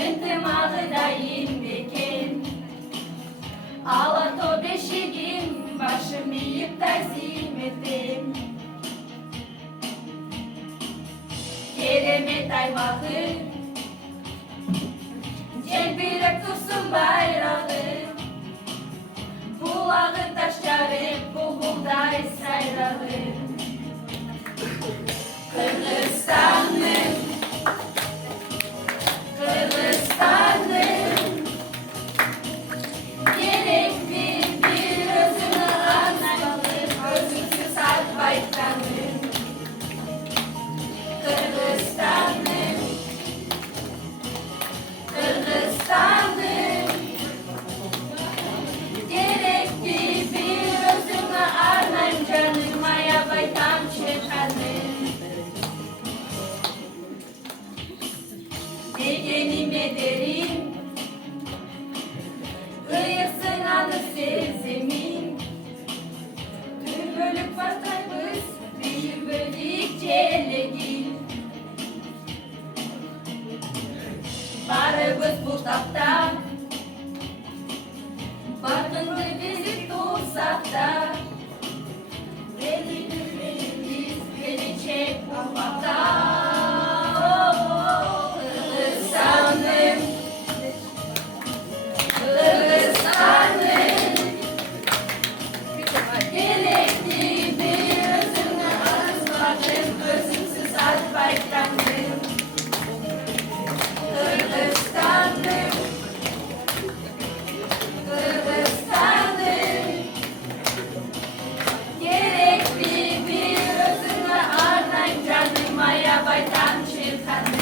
Tımağı da indeken Ağlat o beşigim Başımı yık tazim etim Kereme taymağı Celbirek tutsun bayrağı Bulağı taşları Bulgulday sayrağı Kırgızistan'ım Kırgızistan'ım Gerekli bir özünü anlamalım Özünsüz halk baykanım Kırgızistan'ım Kırgızistan'ım Gerekli bir özünü anlayın canım Maya baytam çekanım Degenim ederim Kıyırsın anı sezimin Bir bölük vatayımız Bir bölük celegin Varımız bu tapta Bakın bizi tutsakta Beni çek olmakta Kırgızistan'ım Kırgızistan'ım Gerekli bir özünü anlatın Özünsüz alt baykanım Kırgızistan'ım Kırgızistan'ım Gerekli bir özünü anlayın canım Maya baytam çirkanım